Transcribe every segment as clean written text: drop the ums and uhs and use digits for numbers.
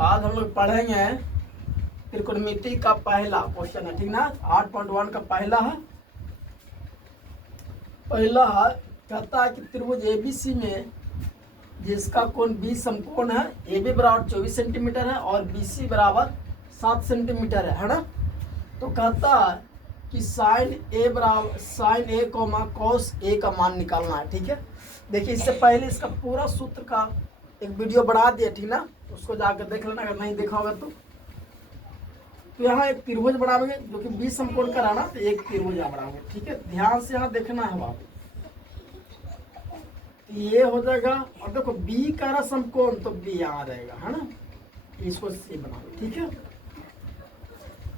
आज हम लोग पढ़ेंगे त्रिकोणमिति का पहला क्वेश्चन है, ठीक ना। 8.1 का पहला है। कहता है कि त्रिभुज एबीसी में जिसका कोण 20 समकोण है, AB बराबर 24 सेंटीमीटर है और BC बराबर 7 सेंटीमीटर है ना। तो कहता है कि साइन ए कॉस ए का मान निकालना है, ठीक है। देखिए इससे पहले इसका पूरा सूत्र का एक वीडियो बना दिया, ठीक ना। उसको जाकर देख लेना अगर नहीं देखा होगा तो यहाँ एक त्रिभुज बनाओगे जो कि 20 समकोण का रहना, तो एक त्रिभुज यहाँ बनाओगे, ठीक है। ध्यान से यहाँ देखना है बाबू। ये हो जाएगा और देखो बी का रहा समकोण तो बी यहाँ रहेगा, है ना। इसको सी बनाओ, ठीक है।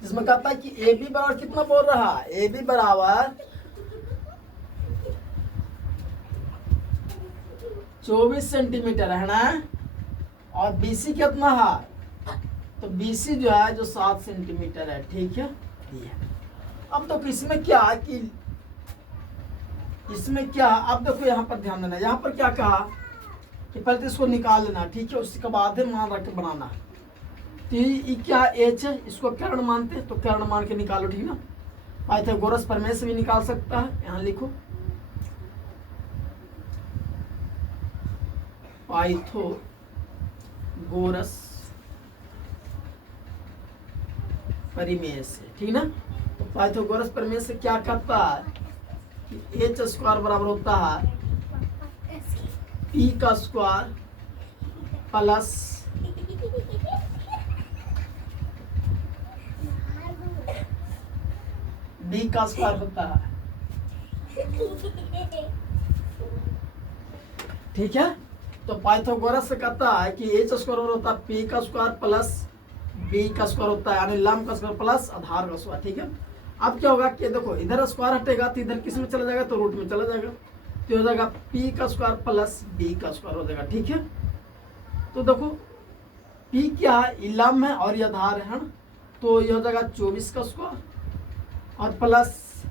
जिसमें कहता है कि ए बी बराबर कितना बोल रहा है, ए बी बराबर 24 सेंटीमीटर है ना, और बीसी कितना है, तो बीसी जो है जो 7 सेंटीमीटर है, ठीक है। अब तो इसमें क्या है कि अब देखो यहाँ पर ध्यान देना, यहाँ पर क्या कहा कि पहले तो इसको निकाल लेना, ठीक है। उसके बाद मान रख के बनाना है। तो ये क्या एच है, इसको कर्ण मानते हैं तो कर्ण मान के निकालो, ठीक ना। पाइथागोरस प्रमेय से भी निकाल सकता है, यहाँ लिखो पाइथागोरस परिमेय से, ठीक ना। तो पाइथागोरस प्रमेय से क्या करता है कि एच स्क्वायर बराबर होता है पी का स्क्वायर प्लस बी का स्क्वायर होता है, ठीक है। तो पाइथागोरस से कहता है कि एच स्क्वायर होता है पी का स्क्वायर प्लस बी का स्क्वायर होता है, यानी लंब का स्क्वायर प्लस आधार का स्क्वायर, ठीक है। अब क्या होगा कि देखो इधर स्क्वायर हटेगा तो इधर किस में चला जाएगा, तो रूट में चला जाएगा, तो हो जाएगा पी का स्क्वायर प्लस बी का स्क्वायर हो जाएगा, ठीक है। तो देखो पी क्या है, ये लंब है और ये आधार है ना, तो ये हो जाएगा 24 का स्क्वायर और प्लस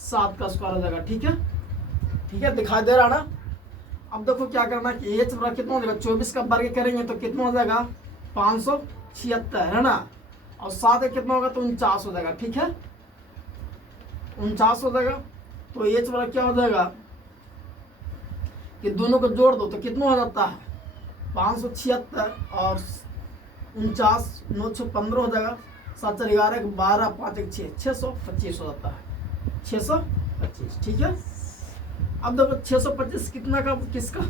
7 का स्क्वायर हो जाएगा, ठीक है। ठीक है, दिखाई दे रहा ना। अब देखो क्या करना कि एच बराबर कितना हो जाएगा, 24 का वर्ग करेंगे तो कितना हो जाएगा 576 है ना, और 7 कितना होगा तो 49 हो जाएगा, ठीक है। 49 हो जाएगा। तो एच बराबर क्या हो जाएगा कि दोनों को जोड़ दो तो कितना हो जाता है 576 और 49 9 6 15 हो जाएगा, 7 4 11 12 5 1 6 625 हो जाता है, 625, ठीक है। अब देखो 625 कितना का किसका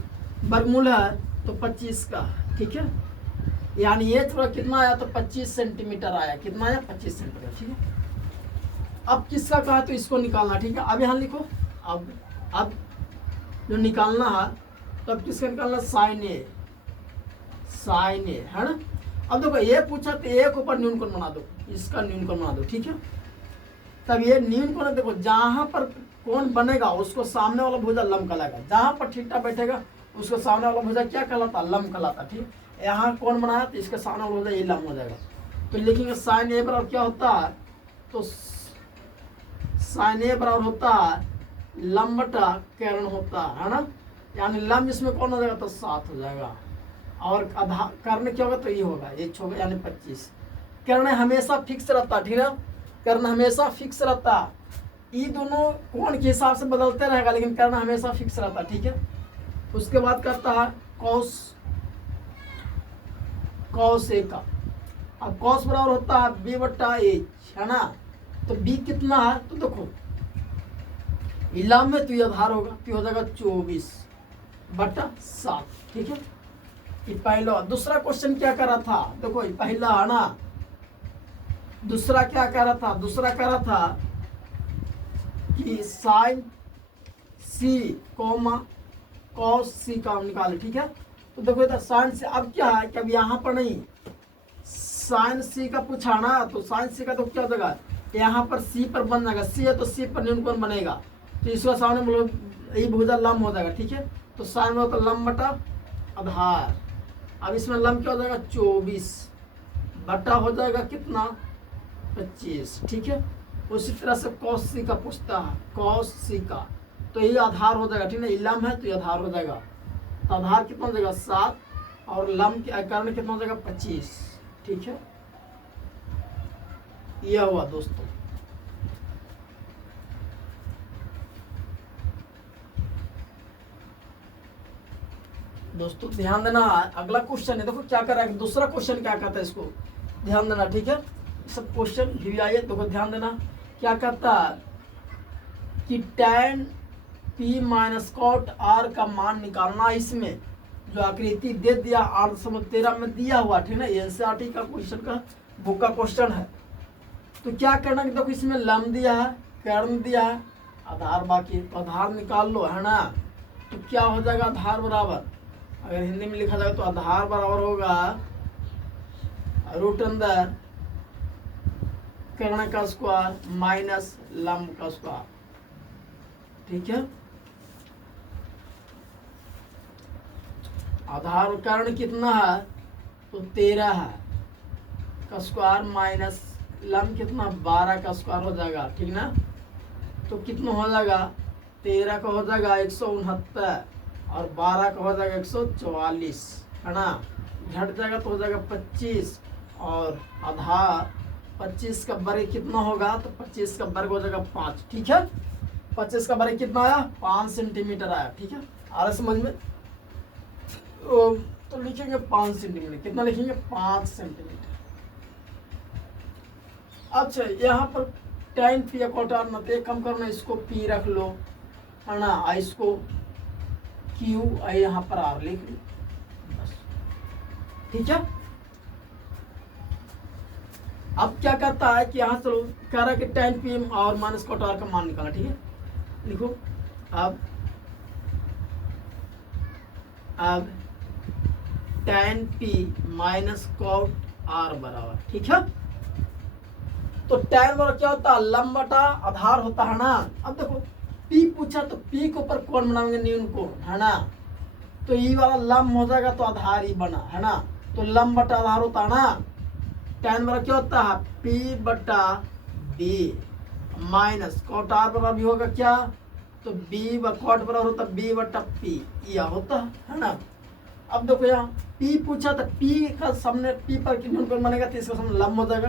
वर्गमूल है, तो 25 का, ठीक है। यानी ये थोड़ा कितना आया तो 25 सेंटीमीटर आया, कितना आया 25 सेंटीमीटर, ठीक है। अब किसका कहा तो इसको निकालना, ठीक है। अब यहाँ लिखो अब जो निकालना है तो अब किसका निकालना, साइन ए है ना। अब देखो ये पूछा तो एक ऊपर न्यून कोण बना दो, इसका न्यून कोण बना दो, ठीक है। तब ये न्यून कोण देखो जहां पर कोण बनेगा उसको सामने वाला भुजा लंब कहलाएगा, जहां पर थीटा बैठेगा उसको सामने वाला भुजा क्या कहलाता, लंब कहलाता, ठीक है। यहाँ कोण बनाया तो इसके सामने वाला भुजा ये लंब हो जाएगा, तो लिखेंगे साइन ए बराबर क्या होता है, तो साइन ए बराबर होता है लंब बटा कर्ण होता है ना, यानी लंब इसमें कौन हो जाएगा तो 7 हो जाएगा, और कर्ण क्या होगा तो ये होगा h होगा, यानी 25। कर्ण हमेशा फिक्स रहता है, ठीक है। कर्ण हमेशा फिक्स रहता है, ये दोनों कोण के हिसाब से बदलते रहेगा लेकिन कर्ण हमेशा फिक्स रहता है, ठीक है। उसके बाद करता है कॉस ए का। अब कॉस बराबर होता है बी बट्टा एच, है ना। तो बी कितना है तो देखो लंब में तो ये आधार होगा, तो हो जाएगा 24 बट्टा 7, ठीक है। ये पहला। दूसरा क्वेश्चन क्या कर रहा था, देखो ये पहला है ना, दूसरा क्या कह रहा था, दूसरा कह रहा था कि साइन सी कॉमा कॉस सी का निकाले, ठीक है। तो देखो इधर साइन सी, अब क्या है कि अब यहाँ पर नहीं साइन सी का पूछा ना, तो साइन सी का तो क्या हो जाएगा यहाँ पर सी पर बन जाएगा, सी है तो सी पर न्यून कोण बनेगा, तो इसका सामने मतलब ये भुजा लंब हो जाएगा, ठीक है। तो साइन में होता है लंब बटा आधार। अब इसमें लंब क्या हो जाएगा 24 बटा हो जाएगा कितना 25, ठीक है। उसी तरह से कॉस सी का पूछता है, कॉस सी का तो ये आधार हो जाएगा, ठीक है। ये लंब है तो ये आधार हो जाएगा, तो आधार कितना हो जाएगा 7 और लंब के कर्ण कितना हो जाएगा 25, ठीक है, यह हुआ दोस्तों। दोस्तों ध्यान देना, अगला क्वेश्चन है, देखो क्या कर रहा है, दूसरा क्वेश्चन क्या कहता है, इसको ध्यान देना, ठीक है। सब क्वेश्चन भी आइए, देखो ध्यान देना क्या कहता है कि tan p minus cot r का मान निकालना। इसमें जो आकृति दे दिया 8.13 में दिया हुआ, ठीक है ना, एनसीईआरटी का क्वेश्चन का बुक का क्वेश्चन है। तो क्या करना कि देखो इसमें लंब दिया है, कर्ण दिया है, आधार बाकी, तो आधार निकाल लो, है ना। तो क्या हो जाएगा, आधार बराबर, अगर हिंदी में लिखा जाए तो आधार बराबर होगा रूट अंदर कर्ण का स्क्वायर माइनस लंब का स्क्वायर, ठीक है। आधार कर्ण कितना है, तो 13 है का स्क्वायर माइनस लंब कितना 12 का स्क्वायर हो जाएगा, ठीक ना। तो कितना हो जाएगा, 13 का हो जाएगा 169 और 12 का हो जाएगा 144, है ना। घट जाएगा तो हो जाएगा 25 और आधार 25 का वर्ग कितना होगा, तो 25 का वर्ग हो जाएगा 5, ठीक है। 25 का वर्ग कितना आया, 5 सेंटीमीटर आया, ठीक है। आ रहा समझ में, तो लिखेंगे 5 सेंटीमीटर, कितना लिखेंगे, 5 सेंटीमीटर। अच्छा यहाँ पर tan p कॉट r मत एक कम करना, इसको p रख लो, है ना, इसको q, यहाँ पर r लिख लो बस, ठीक है। अब क्या कहता है कि यहाँ से कह रहा है कि tan p और माइनस कॉट r का मान निकालना, ठीक है। लिखो अब tan p minus cot r बराबर, ठीक है। तो tan बराबर क्या होता है, लंब बटा आधार होता है ना। अब देखो p पूछा तो p के ऊपर कौन बनाएंगे, न्यून कोण, है ना। तो ये वाला लंब हो जाएगा तो आधार ही बना, है ना। तो लंब बटा आधार होता है ना। tan बराबर क्या होता है, p बटा b माइनस कॉट r बराबर भी होगा क्या, तो b कॉट बराबर होता है b बटा p, यह होता है ना। अब देखो यहाँ p पूछा तो p का सामने p पर न्यून कोण बनेगा तो इसका सामने लंब हो जाएगा,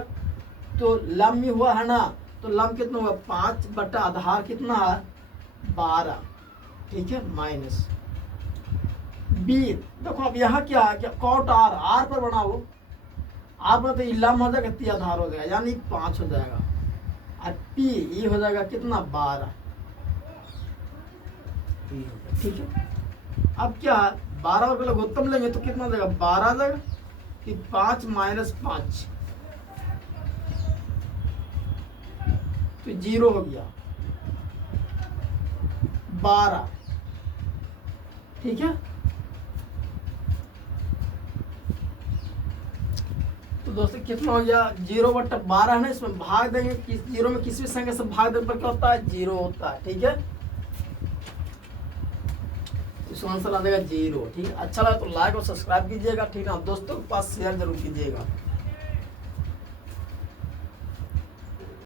तो लंब ही हुआ, है ना। तो लंब कितना हुआ, 5 बटा आधार कितना है 12, ठीक है, माइनस b। देखो अब यहाँ क्या है, कॉट r पर बनाओ, r पर तो लंब हो जाएगा, ती आधार हो जाएगा, यानी 5 हो जाएगा, और p ये हो जाएगा कितना 12, ठीक है। अब क्या 12 और लघुत्तम लेंगे तो कितना देगा, 12 आ जाएगा, कि 5 माइनस 5 तो 0 हो गया, 12, ठीक है। तो दोस्तों कितना हो गया, 0 बटा 12 है ना, इसमें भाग देंगे, किस 0 में किसी भी संख्या से भाग देने पर क्या होता है, 0 होता है, ठीक है। इसका आंसर आ जाएगा 0, ठीक है। अच्छा लगा तो लाइक और सब्सक्राइब कीजिएगा, ठीक है। दोस्तों के पास शेयर जरूर कीजिएगा।